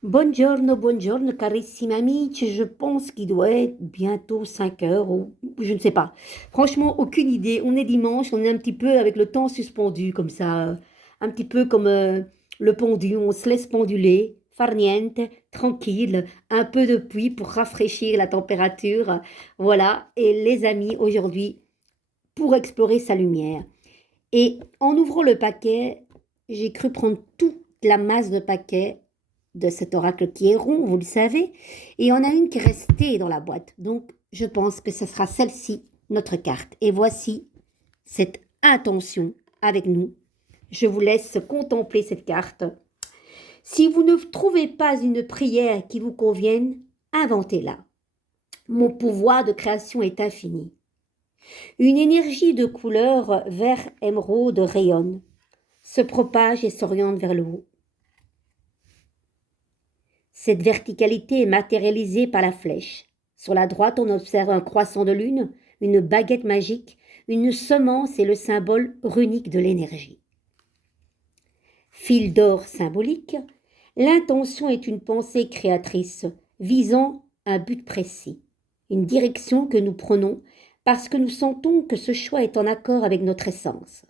Buongiorno, buongiorno, carissimi amici. Je pense qu'il doit être bientôt 5 heures ou je ne sais pas. Franchement, aucune idée. On est dimanche, on est un petit peu avec le temps suspendu comme ça. Un petit peu comme le pendu. On se laisse penduler. Far niente, tranquille. Un peu de pluie pour rafraîchir la température. Voilà. Et les amis, aujourd'hui, pour explorer sa lumière. Et en ouvrant le paquet, j'ai cru prendre toute la masse de paquets de cet oracle qui est rond, vous le savez, et il y en a une qui est restée dans la boîte. Donc, je pense que ce sera celle-ci, notre carte. Et voici cette intention avec nous. Je vous laisse contempler cette carte. Si vous ne trouvez pas une prière qui vous convienne, inventez-la. Mon pouvoir de création est infini. Une énergie de couleur vert émeraude rayonne, se propage et s'oriente vers le haut. Cette verticalité est matérialisée par la flèche. Sur la droite, on observe un croissant de lune, une baguette magique, une semence et le symbole runique de l'énergie. Fil d'or symbolique, l'intention est une pensée créatrice visant un but précis, une direction que nous prenons parce que nous sentons que ce choix est en accord avec notre essence.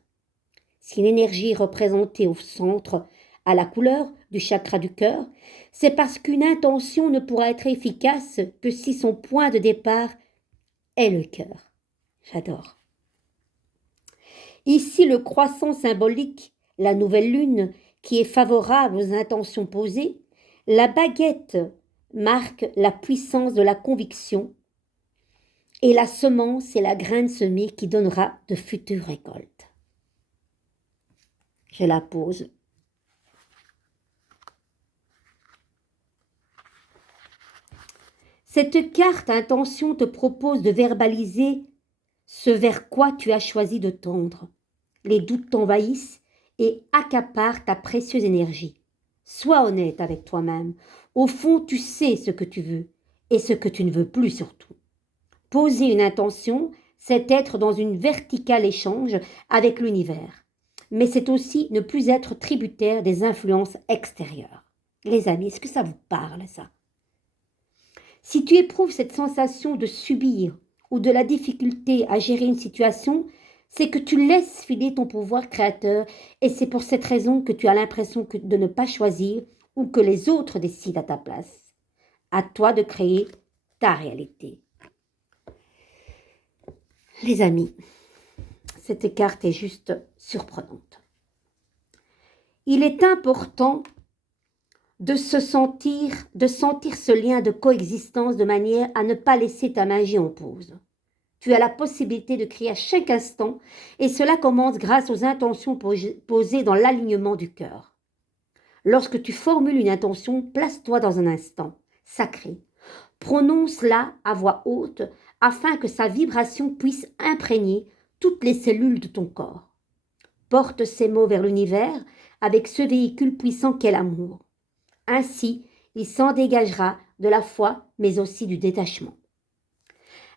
Si l'énergie est représentée au centre à la couleur du chakra du cœur, c'est parce qu'une intention ne pourra être efficace que si son point de départ est le cœur. J'adore. Ici, le croissant symbolique, la nouvelle lune, qui est favorable aux intentions posées, la baguette marque la puissance de la conviction et la semence est la graine semée qui donnera de futures récoltes. Je la pose. Cette carte intention te propose de verbaliser ce vers quoi tu as choisi de tendre. Les doutes t'envahissent et accaparent ta précieuse énergie. Sois honnête avec toi-même. Au fond, tu sais ce que tu veux et ce que tu ne veux plus surtout. Poser une intention, c'est être dans une verticale échange avec l'univers. Mais c'est aussi ne plus être tributaire des influences extérieures. Les amis, est-ce que ça vous parle, ça? Si tu éprouves cette sensation de subir ou de la difficulté à gérer une situation, c'est que tu laisses filer ton pouvoir créateur et c'est pour cette raison que tu as l'impression de ne pas choisir ou que les autres décident à ta place. À toi de créer ta réalité. Les amis, cette carte est juste surprenante. Il est important de sentir ce lien de coexistence de manière à ne pas laisser ta magie en pause. Tu as la possibilité de créer à chaque instant et cela commence grâce aux intentions posées dans l'alignement du cœur. Lorsque tu formules une intention, place-toi dans un instant sacré. Prononce-la à voix haute afin que sa vibration puisse imprégner toutes les cellules de ton corps. Porte ces mots vers l'univers avec ce véhicule puissant qu'est l'amour. Ainsi, il s'en dégagera de la foi, mais aussi du détachement.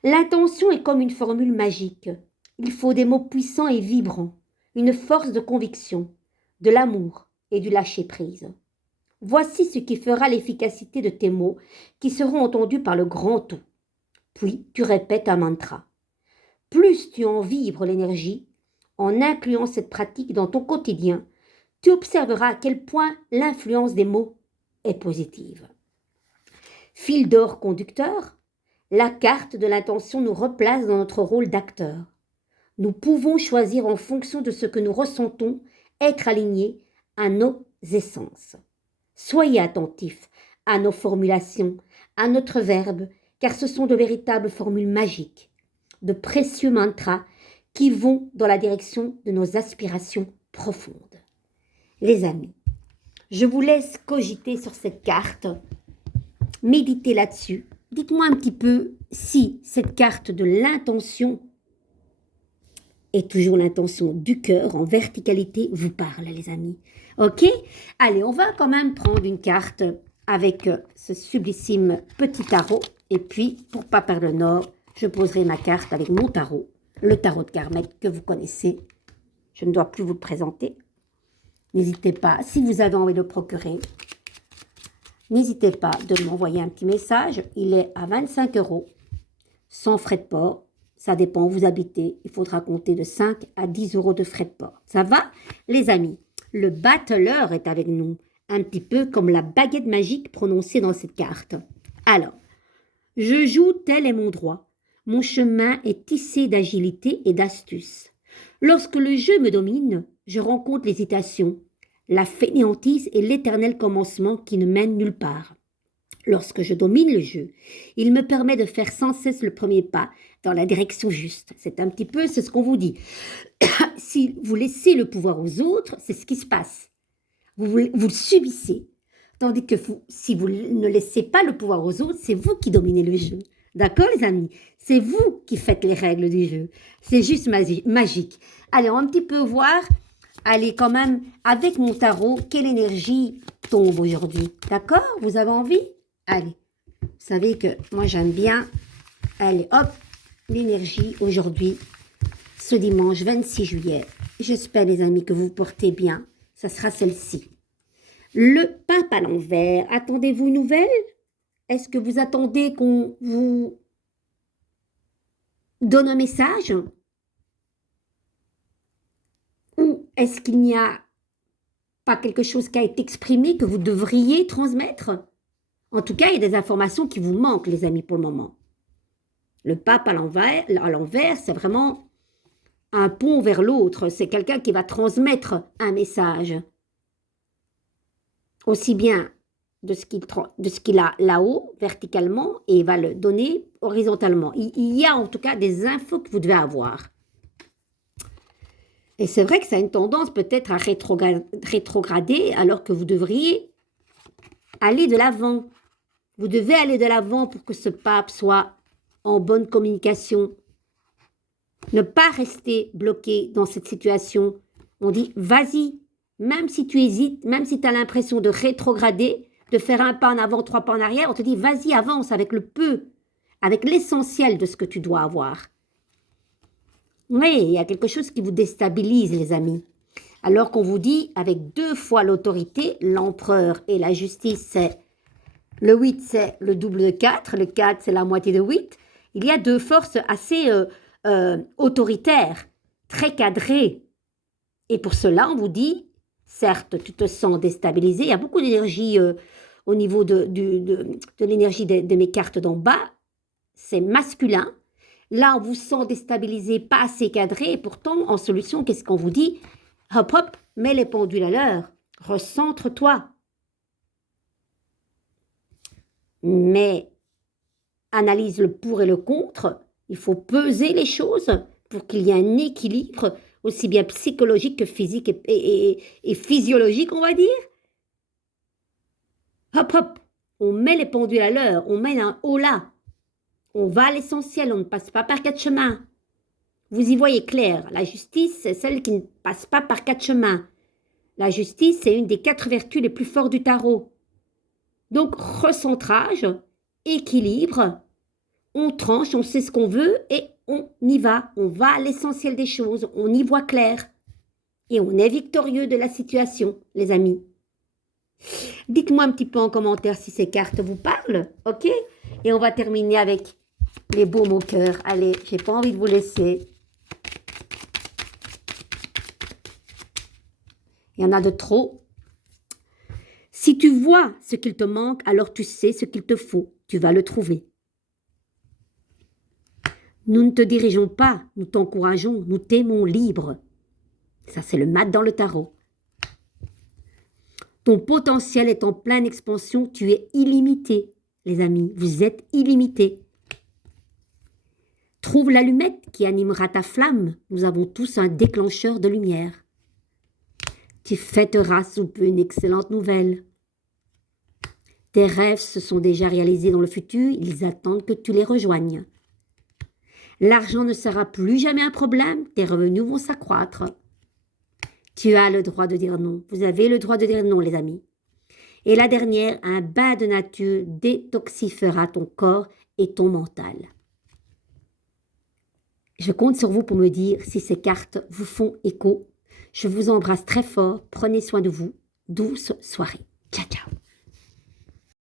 L'intention est comme une formule magique. Il faut des mots puissants et vibrants, une force de conviction, de l'amour et du lâcher-prise. Voici ce qui fera l'efficacité de tes mots qui seront entendus par le grand tout. Puis tu répètes un mantra. Plus tu en vibres l'énergie, en incluant cette pratique dans ton quotidien, tu observeras à quel point l'influence des mots est positive. Fil d'or conducteur, la carte de l'intention nous replace dans notre rôle d'acteur. Nous pouvons choisir en fonction de ce que nous ressentons, être alignés à nos essences. Soyez attentifs à nos formulations, à notre verbe, car ce sont de véritables formules magiques, de précieux mantras qui vont dans la direction de nos aspirations profondes. Les amis, je vous laisse cogiter sur cette carte, méditer là-dessus. Dites-moi un petit peu si cette carte de l'intention est toujours l'intention du cœur en verticalité vous parle, les amis. Ok? Allez, on va quand même prendre une carte avec ce sublissime petit tarot. Et puis, pour pas perdre le nord, je poserai ma carte avec mon tarot, le tarot de Carmec que vous connaissez. Je ne dois plus vous le présenter. N'hésitez pas, si vous avez envie de le procurer, n'hésitez pas de m'envoyer un petit message. Il est à 25 €, sans frais de port. Ça dépend où vous habitez. Il faudra compter de 5 à 10 € de frais de port. Ça va, les amis? Le battleur est avec nous, un petit peu comme la baguette magique prononcée dans cette carte. Alors, je joue tel est mon droit. Mon chemin est tissé d'agilité et d'astuce. Lorsque le jeu me domine, je rencontre l'hésitation, la fainéantise et l'éternel commencement qui ne mène nulle part. Lorsque je domine le jeu, il me permet de faire sans cesse le premier pas dans la direction juste. C'est un petit peu, c'est ce qu'on vous dit. Si vous laissez le pouvoir aux autres, c'est ce qui se passe. Vous le subissez. Tandis que si vous ne laissez pas le pouvoir aux autres, c'est vous qui dominez le jeu. D'accord, les amis? C'est vous qui faites les règles du jeu. C'est juste magique. Allez, on va un petit peu voir, allez, quand même, avec mon tarot, quelle énergie tombe aujourd'hui. D'accord? Vous avez envie? Allez, vous savez que moi, j'aime bien. Allez, hop, l'énergie aujourd'hui, ce dimanche 26 juillet. J'espère, les amis, que vous vous portez bien. Ça sera celle-ci. Le pape à l'envers. Attendez-vous une nouvelle? Est-ce que vous attendez qu'on vous donne un message? Ou est-ce qu'il n'y a pas quelque chose qui a été exprimé que vous devriez transmettre? En tout cas, il y a des informations qui vous manquent, les amis, pour le moment. Le pape à l'envers, c'est vraiment un pont vers l'autre. C'est quelqu'un qui va transmettre un message. Aussi bien de ce qu'il a là-haut, verticalement, et il va le donner horizontalement. Il y a en tout cas des infos que vous devez avoir. Et c'est vrai que ça a une tendance peut-être à rétrograder alors que vous devriez aller de l'avant. Vous devez aller de l'avant pour que ce pape soit en bonne communication. Ne pas rester bloqué dans cette situation. On dit, vas-y, même si tu hésites, même si tu as l'impression de rétrograder, de faire un pas en avant, 3 pas en arrière, on te dit, vas-y, avance avec le peu, avec l'essentiel de ce que tu dois avoir. Oui, il y a quelque chose qui vous déstabilise, les amis. Alors qu'on vous dit, avec 2 fois l'autorité, l'empereur et la justice, c'est le 8, c'est le double de 4, le 4, c'est la moitié de 8. Il y a 2 forces assez autoritaires, très cadrées. Et pour cela, on vous dit, certes, tu te sens déstabilisé, il y a beaucoup d'énergie au niveau de l'énergie de mes cartes d'en bas, c'est masculin. Là, on vous sent déstabilisé, pas assez cadré, et pourtant, en solution, qu'est-ce qu'on vous dit? Hop, hop, mets les pendules à l'heure, recentre-toi. Mais analyse le pour et le contre, il faut peser les choses pour qu'il y ait un équilibre, aussi bien psychologique que physique et physiologique, on va dire. Hop, hop, on met les pendules à l'heure, on met un haut là. On va à l'essentiel, on ne passe pas par 4 chemins. Vous y voyez clair, la justice, c'est celle qui ne passe pas par 4 chemins. La justice, c'est une des 4 vertus les plus fortes du tarot. Donc, recentrage, équilibre, on tranche, on sait ce qu'on veut et on y va. On va à l'essentiel des choses, on y voit clair. Et on est victorieux de la situation, les amis. Dites-moi un petit peu en commentaire si ces cartes vous parlent, ok? Et on va terminer avec les baumes au cœur. Allez, j'ai pas envie de vous laisser. Il y en a de trop. Si tu vois ce qu'il te manque, alors tu sais ce qu'il te faut. Tu vas le trouver. Nous ne te dirigeons pas, nous t'encourageons, nous t'aimons libre. Ça, c'est le mat dans le tarot. Ton potentiel est en pleine expansion, tu es illimité, les amis, vous êtes illimités. Trouve l'allumette qui animera ta flamme, nous avons tous un déclencheur de lumière. Tu fêteras sous peu une excellente nouvelle. Tes rêves se sont déjà réalisés dans le futur, ils attendent que tu les rejoignes. L'argent ne sera plus jamais un problème, tes revenus vont s'accroître. Tu as le droit de dire non. Vous avez le droit de dire non, les amis. Et la dernière, un bain de nature détoxifiera ton corps et ton mental. Je compte sur vous pour me dire si ces cartes vous font écho. Je vous embrasse très fort. Prenez soin de vous. Douce soirée. Ciao, ciao.